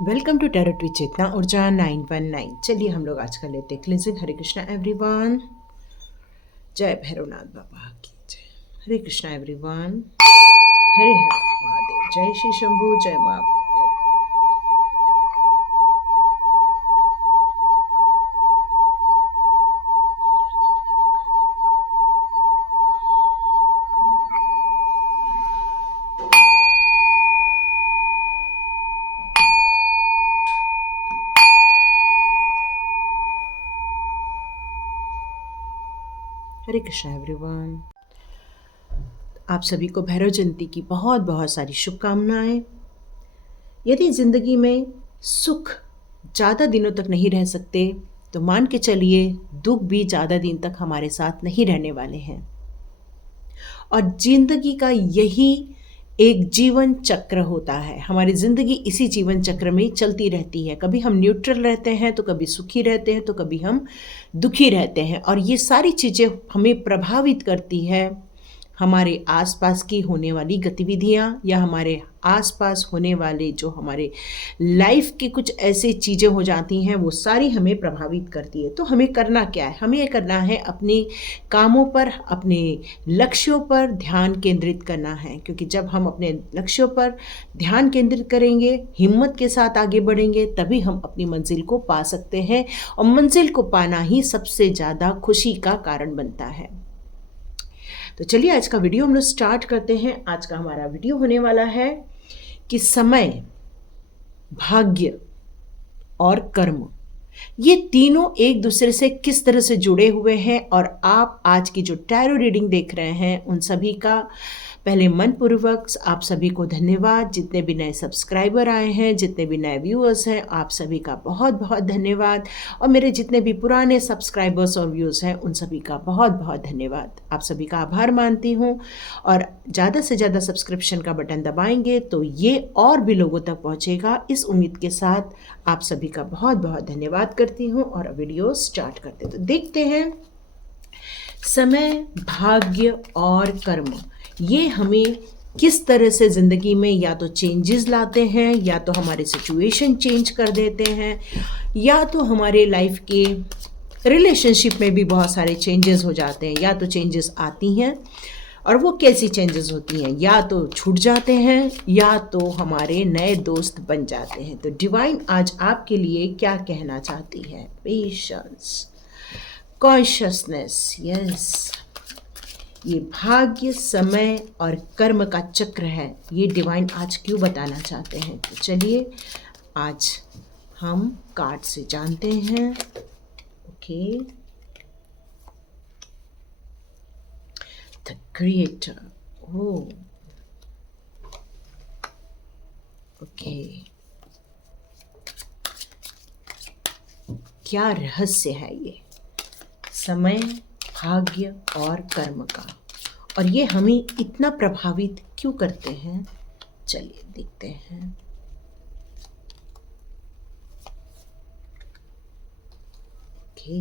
Welcome to tarot with चेतना ऊर्जा 919। चलिए हम लोग आज कर लेते हैं क्लिनजिंग। हरे कृष्णा एवरीवन। जय भैरवनाथ बाबा की जय। हरे कृष्णा एवरीवन। हरे हर महादेव। जय श्री शंभू। जय माँ। हरे कृष्णा एवरीवन। आप सभी को भैरव जयंती की बहुत बहुत सारी शुभकामनाएं। यदि जिंदगी में सुख ज़्यादा दिनों तक नहीं रह सकते तो मान के चलिए दुख भी ज़्यादा दिन तक हमारे साथ नहीं रहने वाले हैं। और जिंदगी का यही एक जीवन चक्र होता है। हमारी ज़िंदगी इसी जीवन चक्र में चलती रहती है। कभी हम न्यूट्रल रहते हैं तो कभी सुखी रहते हैं तो कभी हम दुखी रहते हैं। और ये सारी चीज़ें हमें प्रभावित करती है। हमारे आसपास की होने वाली गतिविधियाँ या हमारे आसपास होने वाले जो हमारे लाइफ की कुछ ऐसी चीज़ें हो जाती हैं वो सारी हमें प्रभावित करती है। तो हमें करना क्या है? हमें करना है अपने कामों पर, अपने लक्ष्यों पर ध्यान केंद्रित करना है। क्योंकि जब हम अपने लक्ष्यों पर ध्यान केंद्रित करेंगे, हिम्मत के साथ आगे बढ़ेंगे, तभी हम अपनी मंजिल को पा सकते हैं। और मंजिल को पाना ही सबसे ज़्यादा खुशी का कारण बनता है। तो चलिए आज का वीडियो हम लोग स्टार्ट करते हैं। आज का हमारा वीडियो होने वाला है कि समय, भाग्य और कर्म, ये तीनों एक दूसरे से किस तरह से जुड़े हुए हैं। और आप आज की जो टैरो रीडिंग देख रहे हैं उन सभी का पहले मनपूर्वक आप सभी को धन्यवाद। जितने भी नए सब्सक्राइबर आए हैं, जितने भी नए व्यूअर्स हैं, आप सभी का बहुत बहुत धन्यवाद। और मेरे जितने भी पुराने सब्सक्राइबर्स और व्यूअर्स हैं उन सभी का बहुत बहुत धन्यवाद। आप सभी का आभार मानती हूँ। और ज़्यादा से ज़्यादा सब्सक्रिप्शन का बटन दबाएंगे तो ये और भी लोगों तक पहुँचेगा, इस उम्मीद के साथ आप सभी का बहुत बहुत धन्यवाद करती हूँ। और वीडियो स्टार्ट करते तो देखते हैं समय, भाग्य और कर्म, ये हमें किस तरह से ज़िंदगी में या तो चेंजेस लाते हैं, या तो हमारे सिचुएशन चेंज कर देते हैं, या तो हमारे लाइफ के रिलेशनशिप में भी बहुत सारे चेंजेस हो जाते हैं, या तो चेंजेस आती हैं। और वो कैसी चेंजेस होती हैं? या तो छूट जाते हैं या तो हमारे नए दोस्त बन जाते हैं। तो डिवाइन आज आपके लिए क्या कहना चाहती है? पेशेंस, कॉन्शियसनेस, यस, ये भाग्य, समय और कर्म का चक्र है। ये डिवाइन आज क्यों बताना चाहते हैं? तो चलिए आज हम कार्ड से जानते हैं। Okay, the creator. Oh, okay, क्या रहस्य है ये समय, भाग्य और कर्म का, और ये हमें इतना प्रभावित क्यों करते हैं? चलिए देखते हैं। ओके,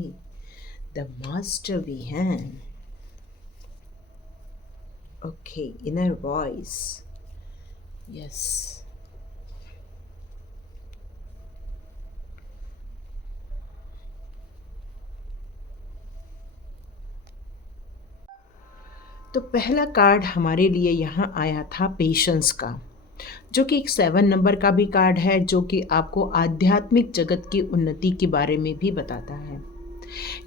द मास्टर भी हैं। Okay, inner voice, yes. तो पहला कार्ड हमारे लिए यहाँ आया था पेशेंस का, जो कि एक 7 नंबर का भी कार्ड है, जो कि आपको आध्यात्मिक जगत की उन्नति के बारे में भी बताता है।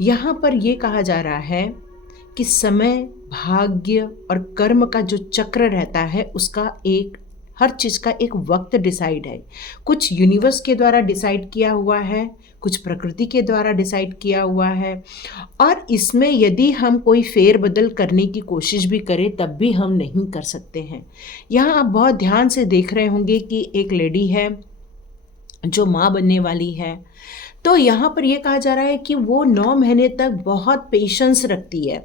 यहाँ पर ये कहा जा रहा है कि समय, भाग्य और कर्म का जो चक्र रहता है उसका एक, हर चीज़ का एक वक्त डिसाइड है। कुछ यूनिवर्स के द्वारा डिसाइड किया हुआ है, कुछ प्रकृति के द्वारा डिसाइड किया हुआ है। और इसमें यदि हम कोई फेरबदल करने की कोशिश भी करें तब भी हम नहीं कर सकते हैं। यहाँ आप बहुत ध्यान से देख रहे होंगे कि एक लेडी है जो माँ बनने वाली है। तो यहाँ पर यह कहा जा रहा है कि वो 9 महीने तक बहुत पेशेंस रखती है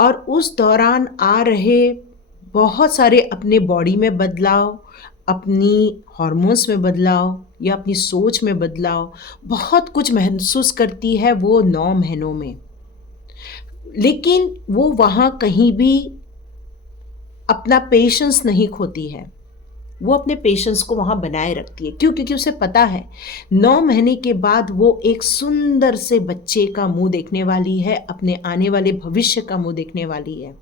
और उस दौरान आ रहे बहुत सारे अपने बॉडी में बदलाव, अपनी हार्मोन्स में बदलाव या अपनी सोच में बदलाव, बहुत कुछ महसूस करती है वो 9 महीनों में। लेकिन वो वहाँ कहीं भी अपना पेशेंस नहीं खोती है। वो अपने पेशेंस को वहाँ बनाए रखती है। क्यों? क्योंकि उसे पता है 9 महीने के बाद वो एक सुंदर से बच्चे का मुंह देखने वाली है, अपने आने वाले भविष्य का मुंह देखने वाली है।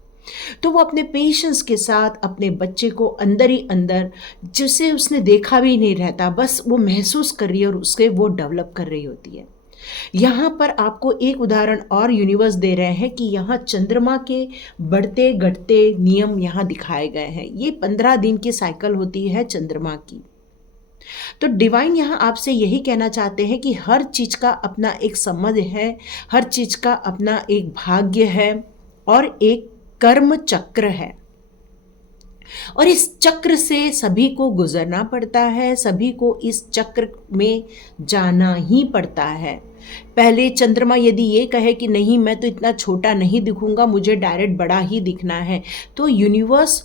तो वो अपने पेशेंस के साथ अपने बच्चे को अंदर ही अंदर, जिसे उसने देखा भी नहीं रहता, बस वो महसूस कर रही है और उसके वो डेवलप कर रही होती है। यहाँ पर आपको एक उदाहरण और यूनिवर्स दे रहे हैं कि यहाँ चंद्रमा के बढ़ते घटते नियम यहाँ दिखाए गए हैं। ये 15 दिन की साइकिल होती है चंद्रमा की। तो डिवाइन यहाँ आपसे यही कहना चाहते हैं कि हर चीज का अपना एक संबंध है, हर चीज का अपना एक भाग्य है और एक कर्म चक्र है, और इस चक्र से सभी को गुजरना पड़ता है, सभी को इस चक्र में जाना ही पड़ता है। पहले चंद्रमा यदि ये कहे कि नहीं, मैं तो इतना छोटा नहीं दिखूंगा, मुझे डायरेक्ट बड़ा ही दिखना है, तो यूनिवर्स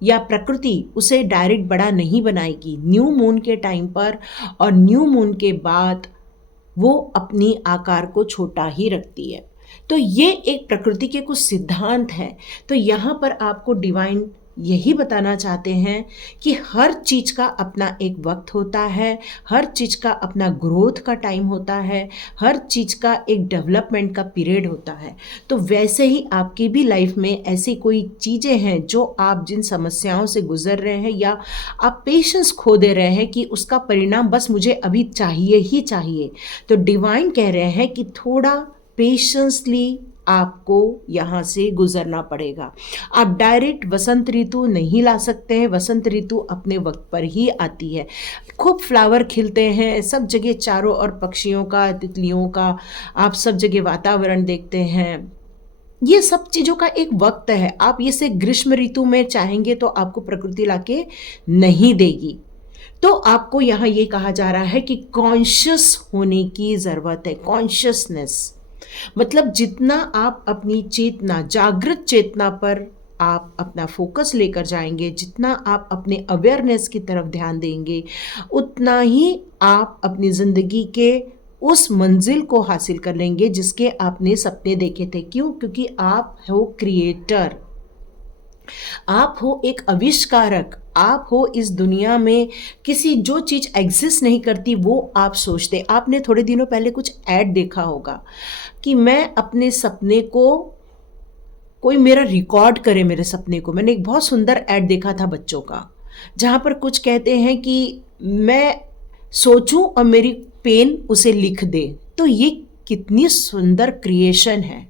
या प्रकृति उसे डायरेक्ट बड़ा नहीं बनाएगी। न्यू मून के टाइम पर और न्यू मून के बाद वो अपनी आकार को छोटा ही रखती है। तो ये एक प्रकृति के कुछ सिद्धांत हैं। तो यहाँ पर आपको डिवाइन यही बताना चाहते हैं कि हर चीज का अपना एक वक्त होता है, हर चीज का अपना ग्रोथ का टाइम होता है, हर चीज का एक डेवलपमेंट का पीरियड होता है। तो वैसे ही आपकी भी लाइफ में ऐसी कोई चीजें हैं जो आप जिन समस्याओं से गुजर रहे हैं या आप पेशेंस खो दे रहे हैं कि उसका परिणाम बस मुझे अभी चाहिए ही चाहिए, तो डिवाइन कह रहे हैं कि थोड़ा पेशेंसली आपको यहाँ से गुजरना पड़ेगा। आप डायरेक्ट वसंत ऋतु नहीं ला सकते हैं, वसंत ऋतु अपने वक्त पर ही आती है। खूब फ्लावर खिलते हैं सब जगह, चारों ओर पक्षियों का, तितलियों का, आप सब जगह वातावरण देखते हैं। ये सब चीज़ों का एक वक्त है। आप इसे ग्रीष्म ऋतु में चाहेंगे तो आपको प्रकृति लाके नहीं देगी। तो आपको यहाँ ये कहा जा रहा है कि कॉन्शियस होने की ज़रूरत है। कॉन्शियसनेस मतलब जितना आप अपनी चेतना, जागृत चेतना पर आप अपना फोकस लेकर जाएंगे, जितना आप अपने अवेयरनेस की तरफ ध्यान देंगे, उतना ही आप अपनी ज़िंदगी के उस मंजिल को हासिल कर लेंगे जिसके आपने सपने देखे थे। क्यों? क्योंकि आप हो क्रिएटर, आप हो एक आविष्कारक, आप हो इस दुनिया में किसी जो चीज़ एग्जिस्ट नहीं करती वो आप सोचते। आपने थोड़े दिनों पहले कुछ ऐड देखा होगा कि मैं अपने सपने को, कोई मेरा रिकॉर्ड करे मेरे सपने को। मैंने एक बहुत सुंदर ऐड देखा था बच्चों का, जहाँ पर कुछ कहते हैं कि मैं सोचूं और मेरी पेन उसे लिख दे। तो ये कितनी सुंदर क्रिएशन है।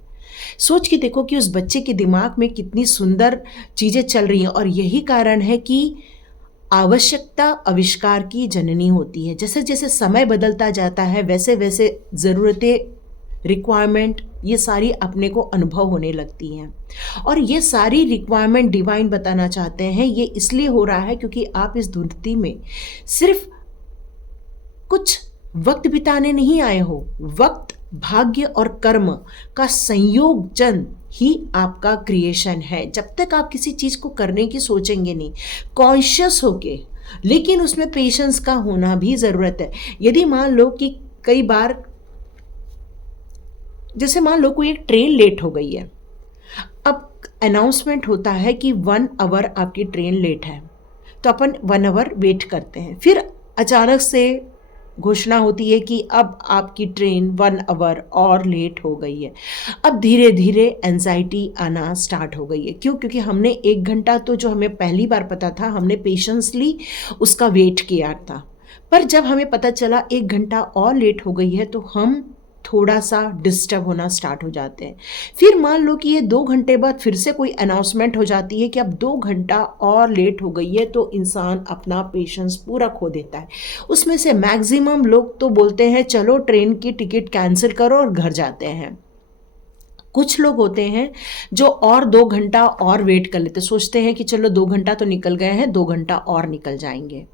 सोच के देखो कि उस बच्चे के दिमाग में कितनी सुंदर चीज़ें चल रही हैं। और यही कारण है कि आवश्यकता आविष्कार की जननी होती है। जैसे जैसे समय बदलता जाता है वैसे वैसे ज़रूरतें, रिक्वायरमेंट, ये सारी अपने को अनुभव होने लगती हैं। और ये सारी रिक्वायरमेंट डिवाइन बताना चाहते हैं। ये इसलिए हो रहा है क्योंकि आप इस धरती में सिर्फ कुछ वक्त बिताने नहीं आए हो। वक्त, भाग्य और कर्म का संयोजन ही आपका क्रिएशन है। जब तक आप किसी चीज़ को करने की सोचेंगे नहीं कॉन्शियस होके, लेकिन उसमें पेशेंस का होना भी ज़रूरत है। यदि मान लो कि कई बार, जैसे मान लो कोई एक ट्रेन लेट हो गई है, अब अनाउंसमेंट होता है कि 1 आवर आपकी ट्रेन लेट है, तो अपन 1 आवर वेट करते हैं। फिर अचानक से घोषणा होती है कि अब आपकी ट्रेन 1 आवर और लेट हो गई है। अब धीरे धीरे एंजाइटी आना स्टार्ट हो गई है। क्यों? क्योंकि हमने 1 घंटा तो, जो हमें पहली बार पता था, हमने पेशेंसली उसका वेट किया था। पर जब हमें पता चला 1 घंटा और लेट हो गई है तो हम थोड़ा सा डिस्टर्ब होना स्टार्ट हो जाते हैं। फिर मान लो कि ये 2 घंटे बाद फिर से कोई अनाउंसमेंट हो जाती है कि अब 2 घंटा और लेट हो गई है, तो इंसान अपना पेशेंस पूरा खो देता है। उसमें से मैक्सिमम लोग तो बोलते हैं चलो ट्रेन की टिकट कैंसिल करो और घर जाते हैं। कुछ लोग होते हैं जो और 2 घंटा और वेट कर लेते, सोचते हैं कि चलो 2 घंटा तो निकल गए हैं, 2 घंटा और निकल जाएंगे,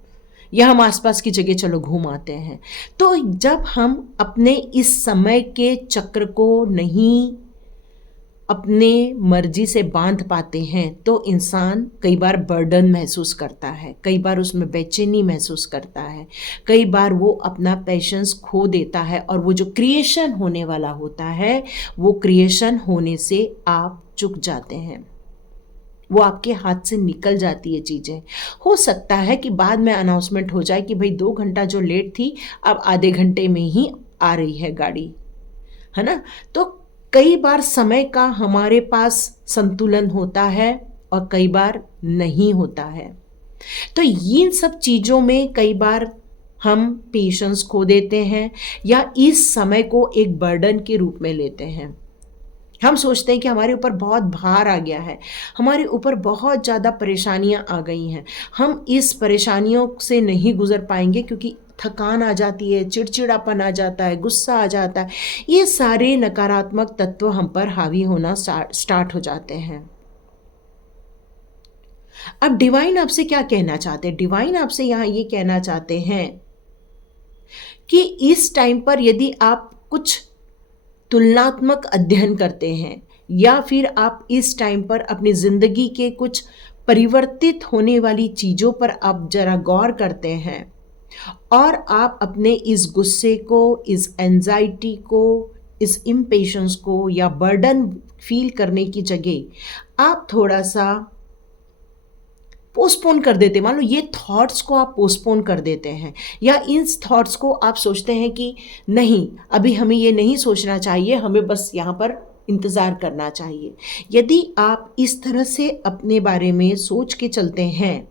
या हम आसपास की जगह चलो घूम आते हैं। तो जब हम अपने इस समय के चक्र को नहीं अपने मर्जी से बांध पाते हैं तो इंसान कई बार बर्डन महसूस करता है, कई बार उसमें बेचैनी महसूस करता है, कई बार वो अपना पेशेंस खो देता है, और वो जो क्रिएशन होने वाला होता है वो क्रिएशन होने से आप चूक जाते हैं। वो आपके हाथ से निकल जाती है चीज़ें। हो सकता है कि बाद में अनाउंसमेंट हो जाए कि भाई 2 घंटा जो लेट थी अब आधे घंटे में ही आ रही है गाड़ी, है ना। तो कई बार समय का हमारे पास संतुलन होता है और कई बार नहीं होता है। तो इन सब चीज़ों में कई बार हम पेशेंस खो देते हैं या इस समय को एक बर्डन के रूप में लेते हैं। हम सोचते हैं कि हमारे ऊपर बहुत भार आ गया है, हमारे ऊपर बहुत ज़्यादा परेशानियां आ गई हैं, हम इस परेशानियों से नहीं गुजर पाएंगे क्योंकि थकान आ जाती है, चिड़चिड़ापन आ जाता है, गुस्सा आ जाता है। ये सारे नकारात्मक तत्व हम पर हावी होना स्टार्ट हो जाते हैं। अब डिवाइन आपसे क्या कहना चाहते हैं? डिवाइन आपसे यहाँ ये कहना चाहते हैं कि इस टाइम पर यदि आप कुछ तुलनात्मक अध्ययन करते हैं या फिर आप इस टाइम पर अपनी ज़िंदगी के कुछ परिवर्तित होने वाली चीज़ों पर आप जरा गौर करते हैं और आप अपने इस गुस्से को, इस एंजाइटी को, इस इम्पेशंस को या बर्डन फील करने की जगह आप थोड़ा सा पोस्टपोन कर देते, मान लो ये थॉट्स को आप पोस्टपोन कर देते हैं या इन थॉट्स को आप सोचते हैं कि नहीं अभी हमें ये नहीं सोचना चाहिए, हमें बस यहाँ पर इंतज़ार करना चाहिए। यदि आप इस तरह से अपने बारे में सोच के चलते हैं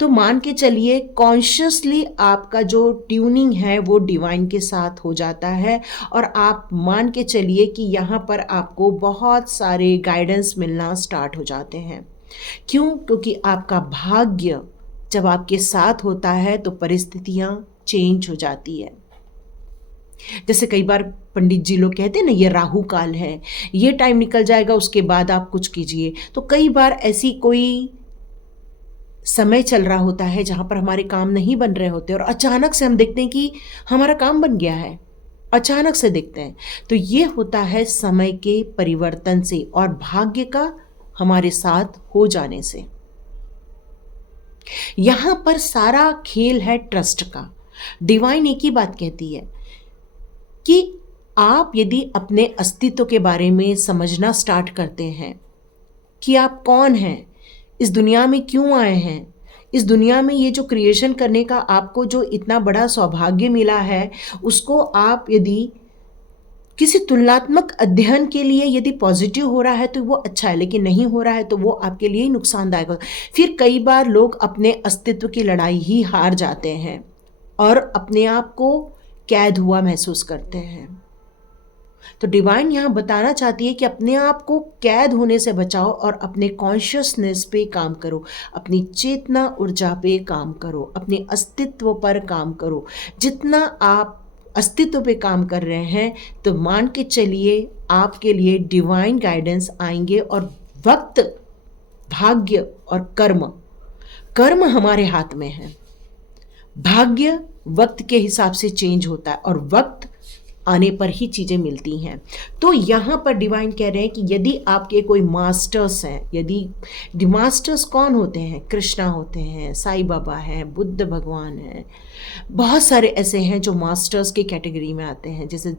तो मान के चलिए कॉन्शियसली आपका जो ट्यूनिंग है वो डिवाइन के साथ हो जाता है और आप मान के चलिए कि यहाँ पर आपको बहुत सारे गाइडेंस मिलना स्टार्ट हो जाते हैं। क्यों? क्योंकि आपका भाग्य जब आपके साथ होता है तो परिस्थितियां चेंज हो जाती है। जैसे कई बार पंडित जी लोग कहते हैं ना ये राहु काल है, ये टाइम निकल जाएगा उसके बाद आप कुछ कीजिए। तो कई बार ऐसी कोई समय चल रहा होता है जहां पर हमारे काम नहीं बन रहे होते और अचानक से हम देखते हैं कि हमारा काम बन गया है, अचानक से देखते हैं। तो ये होता है समय के परिवर्तन से और भाग्य का हमारे साथ हो जाने से। यहां पर सारा खेल है ट्रस्ट का। डिवाइन एक ही बात कहती है कि आप यदि अपने अस्तित्व के बारे में समझना स्टार्ट करते हैं कि आप कौन हैं, इस दुनिया में क्यों आए हैं, इस दुनिया में ये जो क्रिएशन करने का आपको जो इतना बड़ा सौभाग्य मिला है उसको आप यदि किसी तुलनात्मक अध्ययन के लिए यदि पॉजिटिव हो रहा है तो वो अच्छा है, लेकिन नहीं हो रहा है तो वो आपके लिए ही नुकसानदायक होता है। फिर कई बार लोग अपने अस्तित्व की लड़ाई ही हार जाते हैं और अपने आप को कैद हुआ महसूस करते हैं। तो डिवाइन यहाँ बताना चाहती है कि अपने आप को कैद होने से बचाओ और अपने कॉन्शियसनेस पे काम करो, अपनी चेतना ऊर्जा पे काम करो, अपने अस्तित्व पर काम करो। जितना आप अस्तित्व पे काम कर रहे हैं तो मान के चलिए आपके लिए डिवाइन गाइडेंस आएंगे। और वक्त, भाग्य और कर्म हमारे हाथ में है। भाग्य वक्त के हिसाब से चेंज होता है और वक्त आने पर ही चीज़ें मिलती हैं। तो यहाँ पर डिवाइन कह रहे हैं कि यदि आपके कोई मास्टर्स हैं, यदि मास्टर्स कौन होते हैं? कृष्णा होते हैं, साईं बाबा हैं, बुद्ध भगवान हैं, बहुत सारे ऐसे हैं जो मास्टर्स के कैटेगरी में आते हैं, जैसे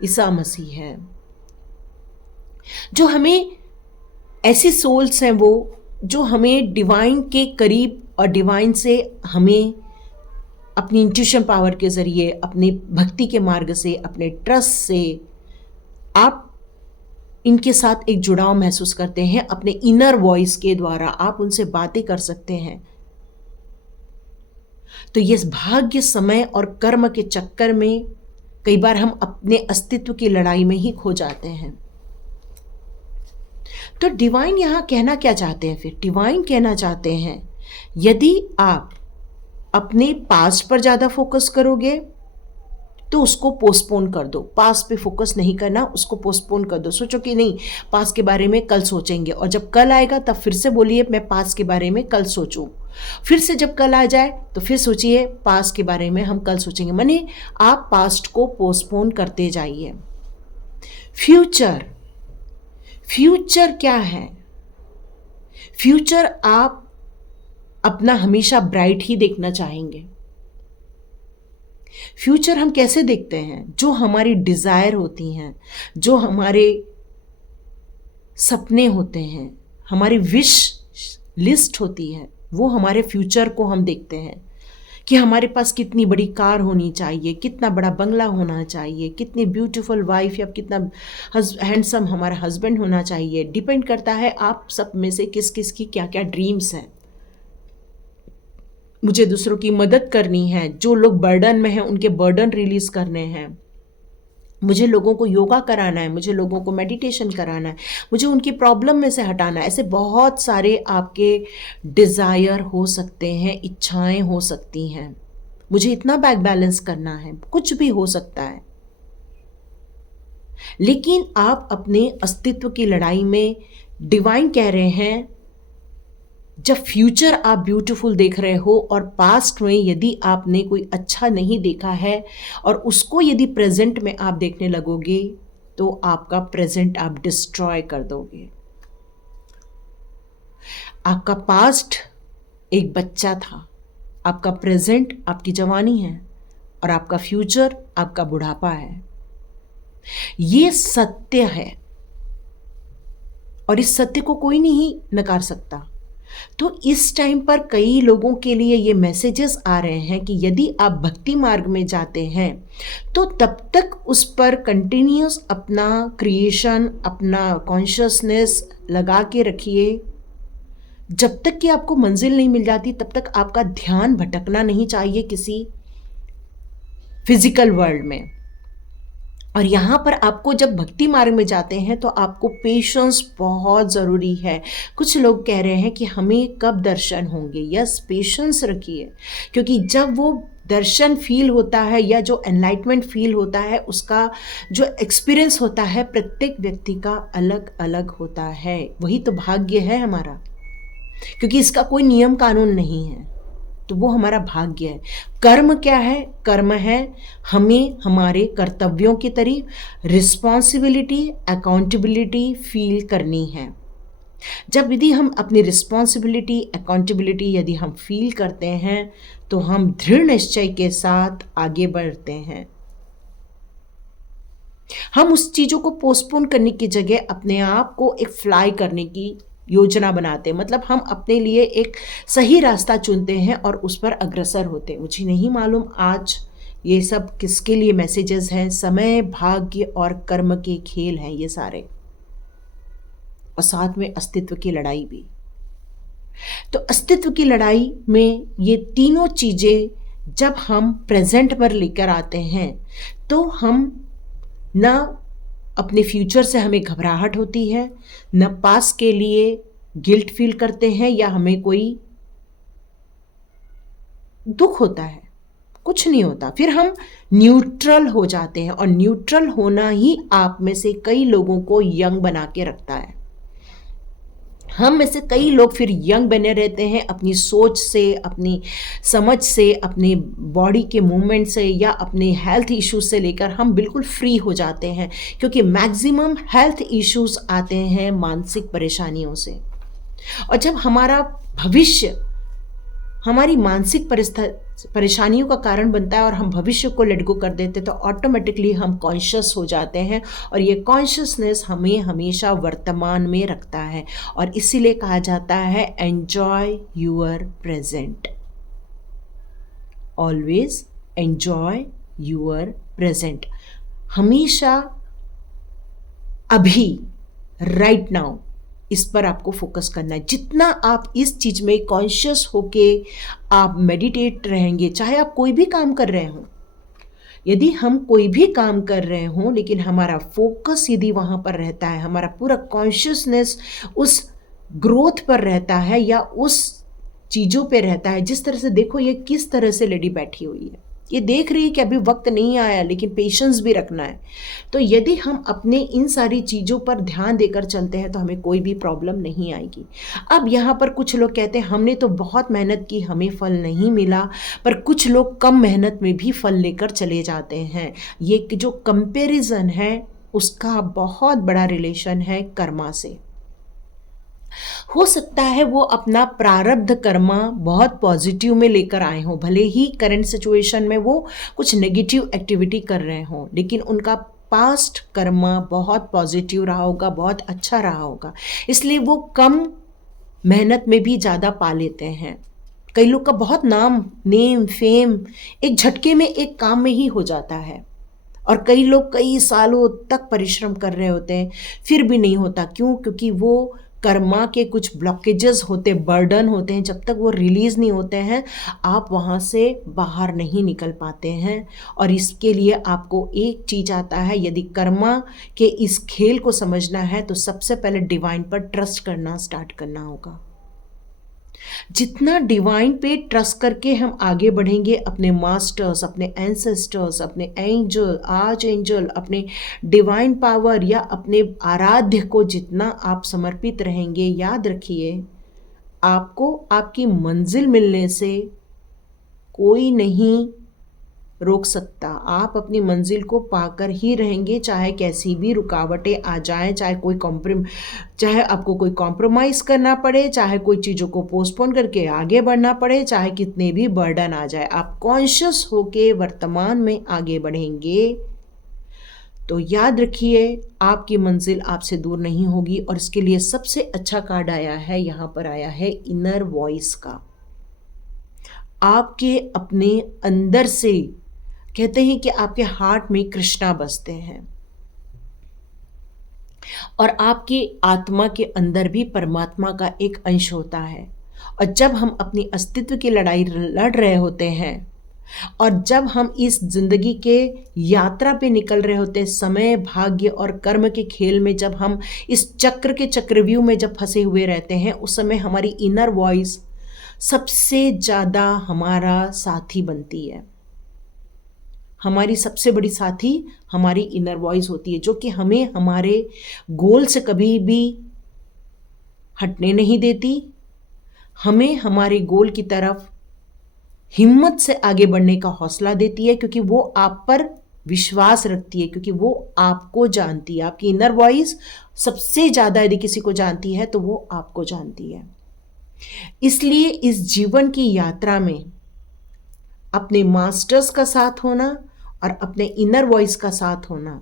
ईसा मसीह है। जो हमें ऐसे सोल्स हैं वो जो हमें डिवाइन के करीब और डिवाइन से हमें अपनी इंट्यूशन पावर के ज़रिए, अपने भक्ति के मार्ग से, अपने ट्रस्ट से आप इनके साथ एक जुड़ाव महसूस करते हैं। अपने इनर वॉइस के द्वारा आप उनसे बातें कर सकते हैं। तो ये भाग्य, समय और कर्म के चक्कर में कई बार हम अपने अस्तित्व की लड़ाई में ही खो जाते हैं। तो डिवाइन यहाँ कहना क्या चाहते हैं? फिर डिवाइन कहना चाहते हैं यदि आप अपने पास्ट पर ज़्यादा फोकस करोगे तो उसको पोस्टपोन कर दो। पास्ट पे फोकस नहीं करना, उसको पोस्टपोन कर दो। सोचो कि नहीं पास्ट के बारे में कल सोचेंगे, और जब कल आएगा तब फिर से बोलिए मैं पास्ट के बारे में कल सोचूं। फिर से जब कल आ जाए तो फिर सोचिए पास्ट के बारे में हम कल सोचेंगे। माने आप पास्ट को पोस्टपोन करते जाइए। फ्यूचर क्या है? फ्यूचर आप अपना हमेशा ब्राइट ही देखना चाहेंगे। फ्यूचर हम कैसे देखते हैं? जो हमारी डिजायर होती हैं, जो हमारे सपने होते हैं, हमारी विश लिस्ट होती है, वो हमारे फ्यूचर को हम देखते हैं कि हमारे पास कितनी बड़ी कार होनी चाहिए, कितना बड़ा बंगला होना चाहिए, कितनी ब्यूटीफुल वाइफ या कितना हैंडसम हमारा हस्बैंड होना चाहिए। डिपेंड करता है आप सब में से किस किस की क्या क्या ड्रीम्स हैं। मुझे दूसरों की मदद करनी है, जो लोग बर्डन में हैं उनके बर्डन रिलीज करने हैं, मुझे लोगों को योगा कराना है, मुझे लोगों को मेडिटेशन कराना है, मुझे उनकी प्रॉब्लम में से हटाना है। ऐसे बहुत सारे आपके डिज़ायर हो सकते हैं, इच्छाएं हो सकती हैं। मुझे इतना बैंक बैलेंस करना है, कुछ भी हो सकता है। लेकिन आप अपने अस्तित्व की लड़ाई में, डिवाइन कह रहे हैं, जब फ्यूचर आप ब्यूटीफुल देख रहे हो और पास्ट में यदि आपने कोई अच्छा नहीं देखा है और उसको यदि प्रेजेंट में आप देखने लगोगे तो आपका प्रेजेंट आप डिस्ट्रॉय कर दोगे। आपका पास्ट एक बच्चा था, आपका प्रेजेंट आपकी जवानी है और आपका फ्यूचर आपका बुढ़ापा है। ये सत्य है और इस सत्य को कोई नहीं नकार सकता। तो इस टाइम पर कई लोगों के लिए ये मैसेजेस आ रहे हैं कि यदि आप भक्ति मार्ग में जाते हैं तो तब तक उस पर कंटिन्यूस अपना क्रिएशन, अपना कॉन्शियसनेस लगा के रखिए। जब तक कि आपको मंजिल नहीं मिल जाती तब तक आपका ध्यान भटकना नहीं चाहिए किसी फिजिकल वर्ल्ड में। और यहाँ पर आपको जब भक्ति मार्ग में जाते हैं तो आपको पेशेंस बहुत ज़रूरी है। कुछ लोग कह रहे हैं कि हमें कब दर्शन होंगे। यस, पेशेंस रखिए, क्योंकि जब वो दर्शन फील होता है या जो एनलाइटमेंट फील होता है, उसका जो एक्सपीरियंस होता है प्रत्येक व्यक्ति का अलग अलग होता है। वही तो भाग्य है हमारा, क्योंकि इसका कोई नियम कानून नहीं है, तो वो हमारा भाग्य है। कर्म क्या है? कर्म है हमें हमारे कर्तव्यों की तरह रिस्पॉन्सिबिलिटी, अकाउंटेबिलिटी फील करनी है। जब यदि हम अपनी रिस्पॉन्सिबिलिटी, अकाउंटेबिलिटी यदि हम फील करते हैं तो हम दृढ़ निश्चय के साथ आगे बढ़ते हैं। हम उस चीज़ों को पोस्टपोन करने की जगह अपने आप को एक फ्लाई करने की योजना बनाते हैं। मतलब हम अपने लिए एक सही रास्ता चुनते हैं और उस पर अग्रसर होते हैं। मुझे नहीं मालूम आज ये सब किसके लिए मैसेजेस हैं। समय, भाग्य और कर्म के खेल हैं ये सारे, और साथ में अस्तित्व की लड़ाई भी। तो अस्तित्व की लड़ाई में ये तीनों चीज़ें जब हम प्रेजेंट पर लेकर आते हैं तो हम ना अपने फ्यूचर से हमें घबराहट होती है, न पास के लिए गिल्ट फील करते हैं या हमें कोई दुख होता है, कुछ नहीं होता। फिर हम न्यूट्रल हो जाते हैं, और न्यूट्रल होना ही आप में से कई लोगों को यंग बना के रखता है। हम में से कई लोग फिर यंग बने रहते हैं अपनी सोच से, अपनी समझ से, अपने बॉडी के मूवमेंट से या अपने हेल्थ इश्यूज से लेकर हम बिल्कुल फ्री हो जाते हैं, क्योंकि मैक्सिमम हेल्थ इश्यूज आते हैं मानसिक परेशानियों से। और जब हमारा भविष्य हमारी मानसिक परेशानियों का कारण बनता है और हम भविष्य को लेट गो कर देते तो ऑटोमेटिकली हम कॉन्शियस हो जाते हैं, और ये कॉन्शियसनेस हमें हमेशा वर्तमान में रखता है। और इसीलिए कहा जाता है enjoy your present, always enjoy your present. हमेशा अभी, राइट नाउ, इस पर आपको फोकस करना है। जितना आप इस चीज़ में कॉन्शियस होके आप मेडिटेट रहेंगे, चाहे आप कोई भी काम कर रहे हो, यदि हम कोई भी काम कर रहे हों लेकिन हमारा फोकस यदि वहाँ पर रहता है, हमारा पूरा कॉन्शियसनेस उस ग्रोथ पर रहता है या उस चीज़ों पे रहता है। जिस तरह से देखो ये किस तरह से लेडी बैठी हुई है, ये देख रही है कि अभी वक्त नहीं आया, लेकिन पेशेंस भी रखना है। तो यदि हम अपने इन सारी चीज़ों पर ध्यान देकर चलते हैं तो हमें कोई भी प्रॉब्लम नहीं आएगी। अब यहाँ पर कुछ लोग कहते हैं हमने तो बहुत मेहनत की, हमें फल नहीं मिला, पर कुछ लोग कम मेहनत में भी फल लेकर चले जाते हैं। ये जो कंपैरिजन है उसका बहुत बड़ा रिलेशन है कर्मा से। हो सकता है वो अपना प्रारब्ध कर्मा बहुत पॉजिटिव में लेकर आए हों, भले ही करंट सिचुएशन में वो कुछ नेगेटिव एक्टिविटी कर रहे हों, लेकिन उनका पास्ट कर्मा बहुत पॉजिटिव रहा होगा, बहुत अच्छा रहा होगा, इसलिए वो कम मेहनत में भी ज़्यादा पा लेते हैं। कई लोग का बहुत नाम, नेम, फेम एक झटके में एक काम में ही हो जाता है, और कई लोग कई सालों तक परिश्रम कर रहे होते हैं, फिर भी नहीं होता। क्यों? क्योंकि वो कर्मा के कुछ ब्लॉकेजेस होते, बर्डन होते हैं, जब तक वो रिलीज़ नहीं होते हैं आप वहाँ से बाहर नहीं निकल पाते हैं। और इसके लिए आपको एक चीज़ आता है, यदि कर्मा के इस खेल को समझना है तो सबसे पहले डिवाइन पर ट्रस्ट करना स्टार्ट करना होगा। जितना डिवाइन पे ट्रस्ट करके हम आगे बढ़ेंगे, अपने मास्टर्स, अपने एंसेस्टर्स, अपने एंजल, आर्च एंजल, अपने डिवाइन पावर या अपने आराध्य को जितना आप समर्पित रहेंगे, याद रखिए आपको आपकी मंजिल मिलने से कोई नहीं रोक सकता। आप अपनी मंजिल को पाकर ही रहेंगे, चाहे कैसी भी रुकावटें आ जाएं, चाहे आपको कोई कॉम्प्रोमाइज़ करना पड़े, चाहे कोई चीज़ों को पोस्टपोन करके आगे बढ़ना पड़े, चाहे कितने भी बर्डन आ जाए, आप कॉन्शियस होके वर्तमान में आगे बढ़ेंगे तो याद रखिए आपकी मंजिल आपसे दूर नहीं होगी। और इसके लिए सबसे अच्छा कार्ड आया है, यहाँ पर आया है इनर वॉइस का। आपके अपने अंदर से कहते हैं कि आपके हार्ट में कृष्णा बसते हैं, और आपकी आत्मा के अंदर भी परमात्मा का एक अंश होता है। और जब हम अपनी अस्तित्व की लड़ाई लड़ रहे होते हैं, और जब हम इस जिंदगी के यात्रा पे निकल रहे होते हैं, समय, भाग्य और कर्म के खेल में जब हम इस चक्र के चक्रव्यूह में जब फंसे हुए रहते हैं, उस समय हमारी इनर वॉइस सबसे ज़्यादा हमारा साथी बनती है। हमारी सबसे बड़ी साथी हमारी इनर वॉइस होती है, जो कि हमें हमारे गोल से कभी भी हटने नहीं देती, हमें हमारे गोल की तरफ हिम्मत से आगे बढ़ने का हौसला देती है, क्योंकि वो आप पर विश्वास रखती है, क्योंकि वो आपको जानती है। आपकी इनर वॉइस सबसे ज़्यादा यदि किसी को जानती है तो वो आपको जानती है। इसलिए इस जीवन की यात्रा में अपने मास्टर्स का साथ होना और अपने इनर वॉइस का साथ होना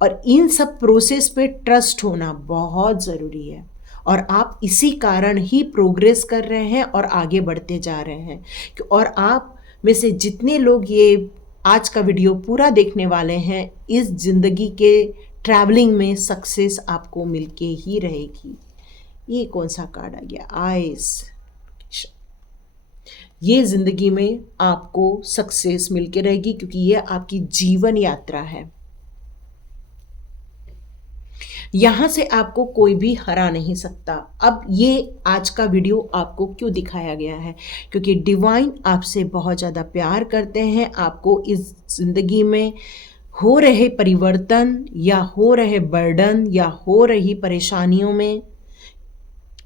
और इन सब प्रोसेस पे ट्रस्ट होना बहुत ज़रूरी है। और आप इसी कारण ही प्रोग्रेस कर रहे हैं और आगे बढ़ते जा रहे हैं। और आप में से जितने लोग ये आज का वीडियो पूरा देखने वाले हैं, इस ज़िंदगी के ट्रैवलिंग में सक्सेस आपको मिलके ही रहेगी। ये कौन सा कार्ड आ गया? आइस। ये ज़िंदगी में आपको सक्सेस मिलके रहेगी, क्योंकि ये आपकी जीवन यात्रा है। यहाँ से आपको कोई भी हरा नहीं सकता। अब ये आज का वीडियो आपको क्यों दिखाया गया है? क्योंकि डिवाइन आपसे बहुत ज़्यादा प्यार करते हैं। आपको इस ज़िंदगी में हो रहे परिवर्तन या हो रहे बर्डन या हो रही परेशानियों में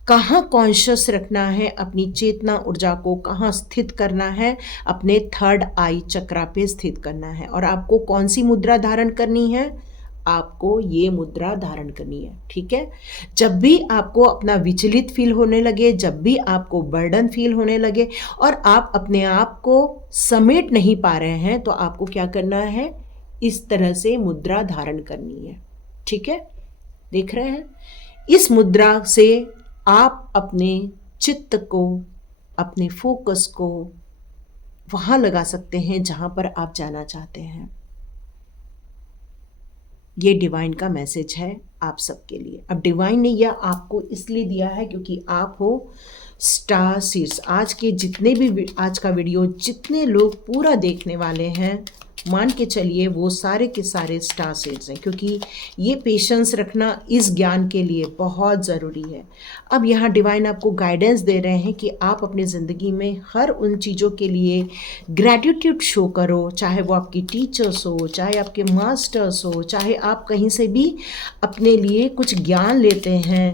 कहाँ कॉन्शियस रखना है, अपनी चेतना ऊर्जा को कहाँ स्थित करना है, अपने थर्ड आई चक्रा पे स्थित करना है। और आपको कौन सी मुद्रा धारण करनी है? आपको ये मुद्रा धारण करनी है, ठीक है? जब भी आपको अपना विचलित फील होने लगे, जब भी आपको बर्डन फील होने लगे और आप अपने आप को समेट नहीं पा रहे हैं, तो आपको क्या करना है? इस तरह से मुद्रा धारण करनी है, ठीक है? देख रहे हैं? इस मुद्रा से आप अपने चित्त को, अपने फोकस को वहाँ लगा सकते हैं जहाँ पर आप जाना चाहते हैं। ये डिवाइन का मैसेज है आप सबके लिए। अब डिवाइन ने यह आपको इसलिए दिया है क्योंकि आप हो स्टार सीड्स। आज का वीडियो जितने लोग पूरा देखने वाले हैं, मान के चलिए वो सारे के सारे स्टार सीड्स हैं, क्योंकि ये पेशेंस रखना इस ज्ञान के लिए बहुत ज़रूरी है। अब यहाँ डिवाइन आपको गाइडेंस दे रहे हैं कि आप अपनी ज़िंदगी में हर उन चीज़ों के लिए ग्रैटिट्यूड शो करो, चाहे वो आपकी टीचर्स हो, चाहे आपके मास्टर्स हो, चाहे आप कहीं से भी अपने लिए कुछ ज्ञान लेते हैं,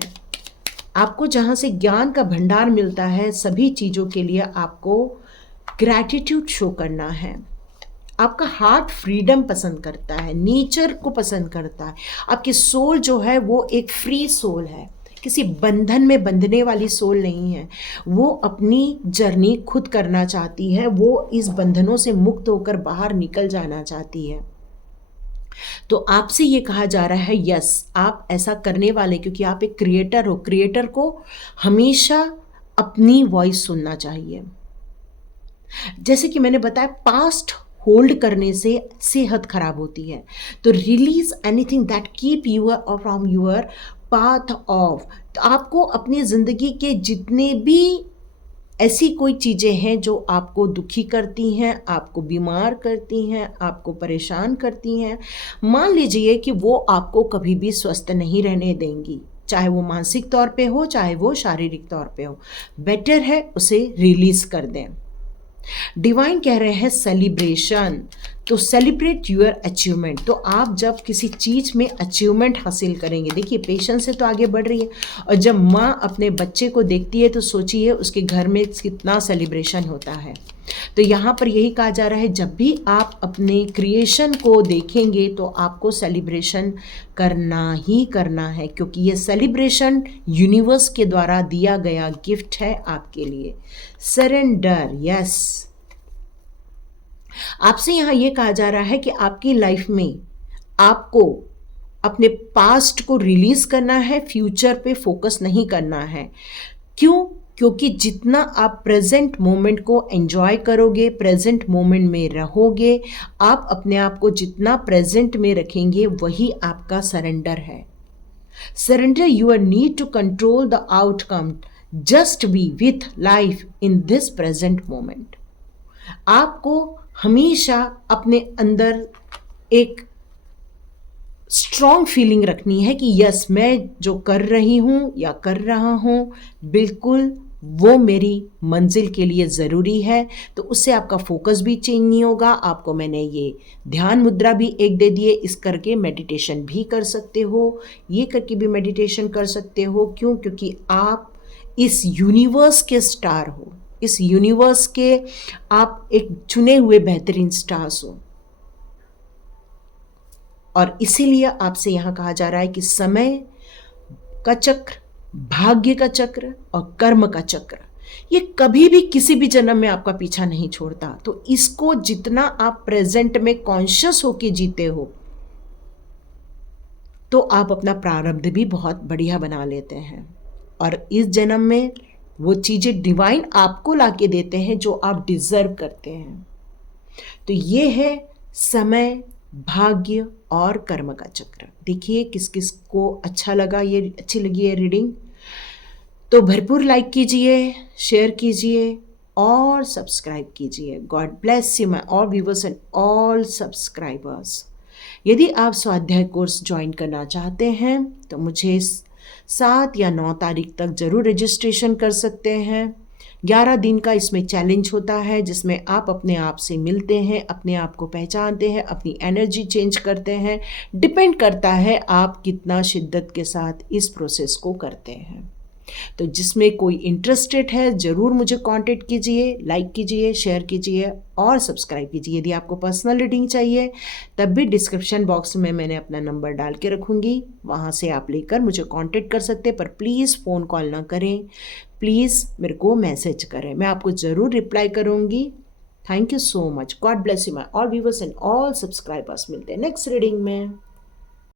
आपको जहाँ से ज्ञान का भंडार मिलता है, सभी चीज़ों के लिए आपको ग्रैटिट्यूड शो करना है। आपका हार्ट फ्रीडम पसंद करता है, नेचर को पसंद करता है। आपकी सोल जो है वो एक फ्री सोल है, किसी बंधन में बंधने वाली सोल नहीं है। वो अपनी जर्नी खुद करना चाहती है, वो इस बंधनों से मुक्त होकर बाहर निकल जाना चाहती है। तो आपसे ये कहा जा रहा है यस, आप ऐसा करने वाले, क्योंकि आप एक क्रिएटर हो। क्रिएटर को हमेशा अपनी वॉइस सुनना चाहिए। जैसे कि मैंने बताया, पास्ट होल्ड करने से सेहत खराब होती है। तो release anything that keep your from your path of. तो आपको अपनी ज़िंदगी के जितने भी ऐसी कोई चीज़ें हैं जो आपको दुखी करती हैं, आपको बीमार करती हैं, आपको परेशान करती हैं, मान लीजिए कि वो आपको कभी भी स्वस्थ नहीं रहने देंगी, चाहे वो मानसिक तौर पे हो, चाहे वो शारीरिक तौर पे हो। बेटर है उसे रिलीज कर दें। डिवाइन कह रहे हैं सेलिब्रेशन, तो सेलिब्रेट यूर अचीवमेंट। तो आप जब किसी चीज़ में अचीवमेंट हासिल करेंगे, देखिए पेशेंस से तो आगे बढ़ रही है, और जब माँ अपने बच्चे को देखती है तो सोचिए उसके घर में कितना सेलिब्रेशन होता है। तो यहाँ पर यही कहा जा रहा है, जब भी आप अपने क्रिएशन को देखेंगे तो आपको सेलिब्रेशन करना ही करना है, क्योंकि ये सेलिब्रेशन यूनिवर्स के द्वारा दिया गया गिफ्ट है आपके लिए। Surrender, yes. आपसे यहाँ ये कहा जा रहा है कि आपकी लाइफ में आपको अपने पास्ट को रिलीज करना है, फ्यूचर पे फोकस नहीं करना है। क्यों? क्योंकि जितना आप प्रेजेंट मोमेंट को एंजॉय करोगे, प्रेजेंट मोमेंट में रहोगे, आप अपने आप को जितना प्रेजेंट में रखेंगे वही आपका सरेंडर है। Surrender your need to control the outcome, just be with life in this present moment. आपको हमेशा अपने अंदर एक स्ट्रॉन्ग फीलिंग रखनी है कि यस, मैं जो कर रही हूँ या कर रहा हूँ बिल्कुल वो मेरी मंजिल के लिए ज़रूरी है। तो उससे आपका फोकस भी चेंज नहीं होगा। आपको मैंने ये ध्यान मुद्रा भी एक दे दिए, इस करके मेडिटेशन भी कर सकते हो, ये करके भी मेडिटेशन कर सकते हो। क्यों? क्योंकि आप इस यूनिवर्स के स्टार हो, इस यूनिवर्स के आप एक चुने हुए बेहतरीन स्टार्स हो। और इसीलिए आपसे यहाँ कहा जा रहा है कि समय का चक्र, भाग्य का चक्र और कर्म का चक्र, ये कभी भी किसी भी जन्म में आपका पीछा नहीं छोड़ता। तो इसको जितना आप प्रेजेंट में कॉन्शियस होके जीते हो, तो आप अपना प्रारब्ध भी बहुत बढ़िया बना लेते हैं। और इस जन्म में वो चीज़ें डिवाइन आपको लाके देते हैं जो आप डिजर्व करते हैं। तो ये है समय, भाग्य और कर्म का चक्र। देखिए किस किस को अच्छा लगा, ये अच्छी लगी है रीडिंग, तो भरपूर लाइक कीजिए, शेयर कीजिए और सब्सक्राइब कीजिए। God bless you my all viewers and all subscribers. यदि आप स्वाध्याय कोर्स ज्वाइन करना चाहते हैं तो मुझे 7 या 9 तारीख तक ज़रूर रजिस्ट्रेशन कर सकते हैं। 11 दिन का इसमें चैलेंज होता है जिसमें आप अपने आप से मिलते हैं, अपने आप को पहचानते हैं, अपनी एनर्जी चेंज करते हैं। डिपेंड करता है आप कितना शिद्दत के साथ इस प्रोसेस को करते हैं। तो जिसमें कोई इंटरेस्टेड है ज़रूर मुझे कांटेक्ट कीजिए, लाइक कीजिए, शेयर कीजिए और सब्सक्राइब कीजिए। यदि आपको पर्सनल रीडिंग चाहिए तब भी डिस्क्रिप्शन बॉक्स में मैंने अपना नंबर डाल के रखूँगी, वहाँ से आप लेकर मुझे कांटेक्ट कर सकते हैं। पर प्लीज़ फ़ोन कॉल ना करें, प्लीज़ मेरे को मैसेज करें, मैं आपको ज़रूर रिप्लाई करूँगी। Thank you so much. God bless you my all viewers and all subscribers. मिलते हैं नेक्स्ट रीडिंग में।